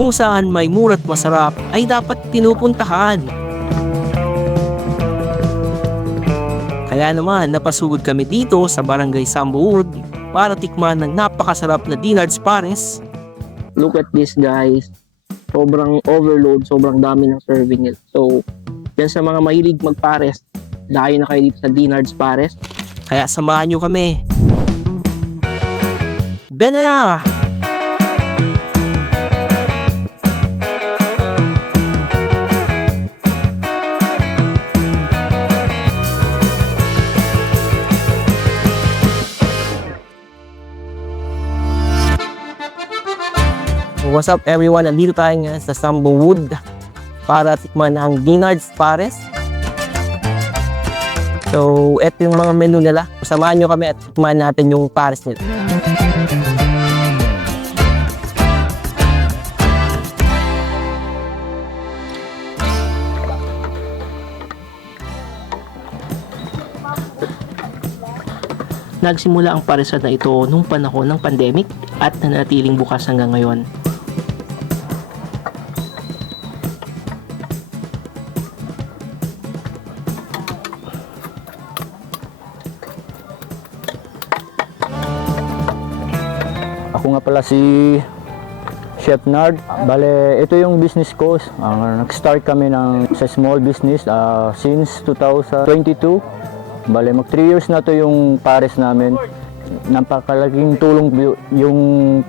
kung saan may mura't masarap ay dapat pinupuntahan. Kaya naman napasugod kami dito sa Barangay Sambuud para tikman ng napakasarap na Dinard's Pares. Look at this guys, sobrang overload, sobrang dami ng serving nila. So, yan sa mga mahilig magpares, dayo na kayo dito sa Dinard's Pares. Kaya samahan nyo kami. Bena! What's up everyone? Nandito tayo nga sa Sambuud para tikman ang Dinard's Pares. So, eto yung mga menu nila. Samahan nyo kami at tikman natin yung pares nila. Nagsimula ang paresan na ito nung panahon ng pandemic at nanatiling bukas hanggang ngayon. Ako nga pala si Chef Nard. Bale, ito yung business ko. Nag-start kami sa small business since 2022. Bale, mag 3 years na to yung pares namin. Napakalaking tulong yung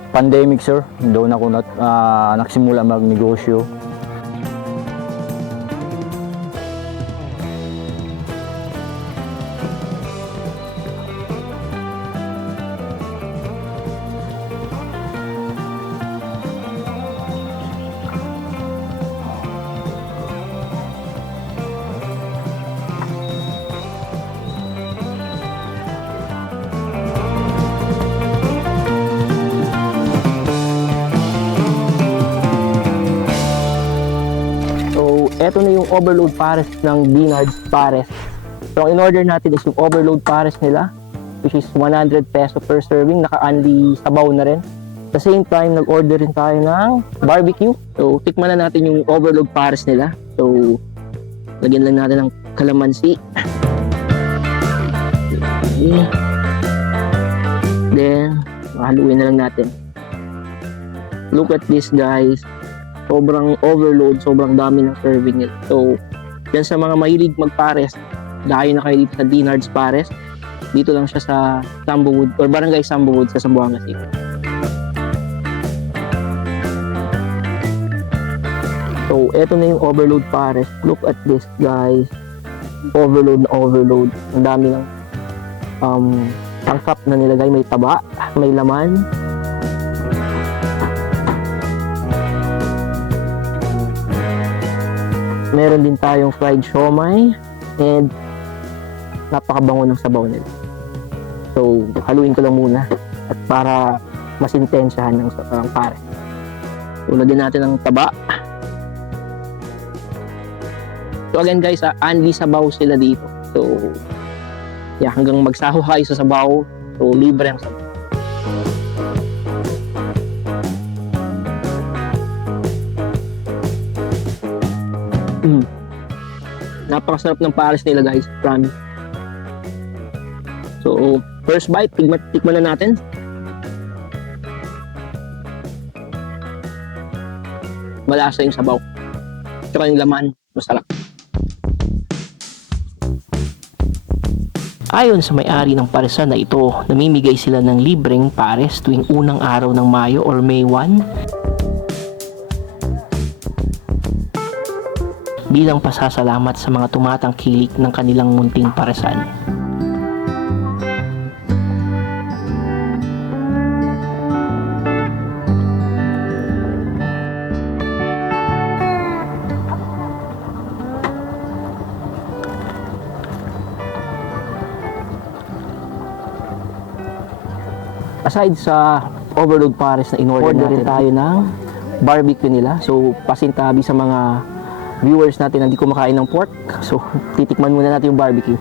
pandemic, sir. Doon ako nagsimula magnegosyo. Ito na yung overload pares ng Dinard's Pares. So, ang in-order natin is yung overload pares nila, which is 100 peso per serving. Naka-unli sabaw na rin. At the same time, nag-order rin tayo ng barbecue. So, tikman na natin yung overload pares nila. So, lagyan lang natin ng kalamansi. Okay. Then, haluin na lang natin. Look at this guys. Sobrang overload, sobrang dami ng serving nila. So, yan sa mga mahilig magpares, dayo na kayo dito sa Dinard's Pares. Dito lang siya sa Sambuud, or Barangay Sambuud sa Zamboanga City. So, eto na yung overload pares. Look at this guys. Overload na overload. Ang dami ng tangkap na nilagay. May taba, may laman. Meron din tayong fried siomai and napakabango ng sabaw nila. So, haluin ko lang muna at para mas intensyahan ng pares. So, lagyan natin ng taba. So, again guys, unli sabaw sila dito. So, yeah, hanggang magsaho kayo sa sabaw, so libre ang sabaw. Napakasarap ng pares nila guys, promise. So, first bite, tikman na natin. Malasa yung sabaw. Tsaka yung laman, masarap. Ayon sa may-ari ng paresan na ito, namimigay sila ng libreng pares tuwing unang araw ng Mayo or May 1. Bilang pasasalamat sa mga tumatangkilik ng kanilang munting paresan. Aside sa overload pares na in-order natin, tayo ng barbecue nila. So, pasintabi sa mga viewers natin na hindi kumakain ng pork. So, titikman muna natin yung barbecue.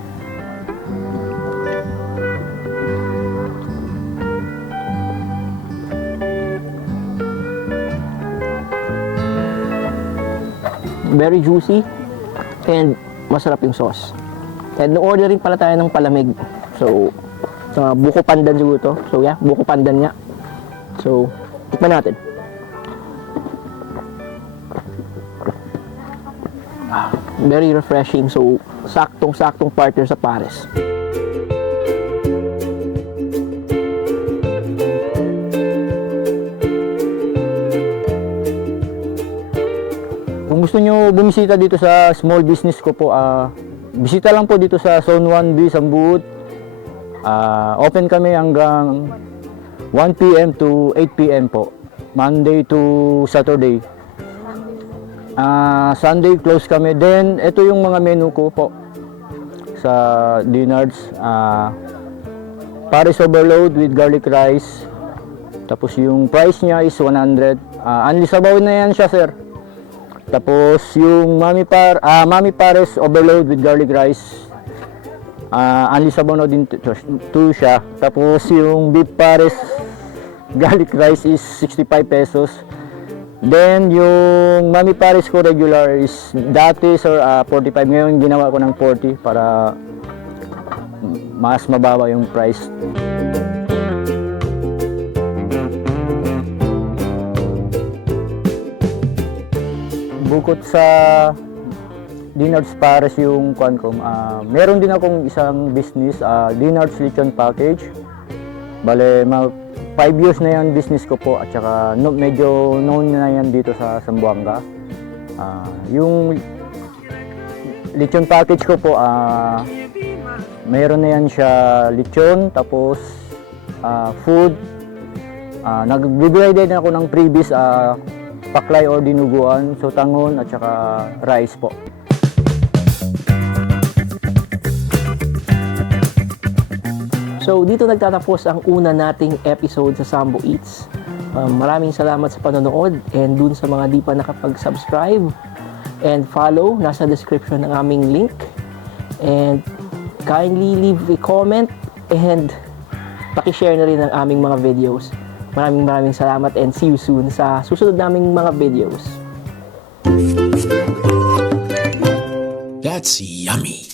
Very juicy and masarap yung sauce. And no-order rin pala tayo ng palamig. So, buko pandan siguro to. So yeah, buko pandan nga. So, tikman natin. Very refreshing. So, saktong-saktong partner sa pares. Kung gusto nyo bumisita dito sa small business ko po, bisita lang po dito sa Zone 1B, Sambuut. Open kami hanggang 1 p.m. to 8 p.m. po. Monday to Saturday. Sunday close kami. Then, ito yung mga menu ko po sa Dinards. Paris overload with garlic rice. Tapos yung price niya is 100. Only sabaw na yan siya, sir. Tapos yung Mami Pares overload with garlic rice. Only sabaw na din to siya. Tapos yung beef Pares garlic rice is 65 pesos. Then yung Mami Pares ko regular is dati sir 45. Ngayon ginawa ko ng 40 para mas mababa yung price. Bukod sa Dinards Pares yung kuan ko, meron din akong isang business, Dinards Lechon Package. Bale, 5 years na yan business ko po at saka medyo known na yan dito sa Zamboanga. Yung lechon package ko po, mayroon na yan siya lechon, tapos food. Nagbibigay din ako ng previous paklay or dinuguan, so tangon at saka rice po. So, dito nagtatapos ang una nating episode sa Sambo Eats. Maraming salamat sa panonood and dun sa mga di pa nakapag-subscribe and follow, nasa description ng aming link. And kindly leave a comment and pakishare na rin ang aming mga videos. Maraming salamat and see you soon sa susunod naming mga videos. That's yummy.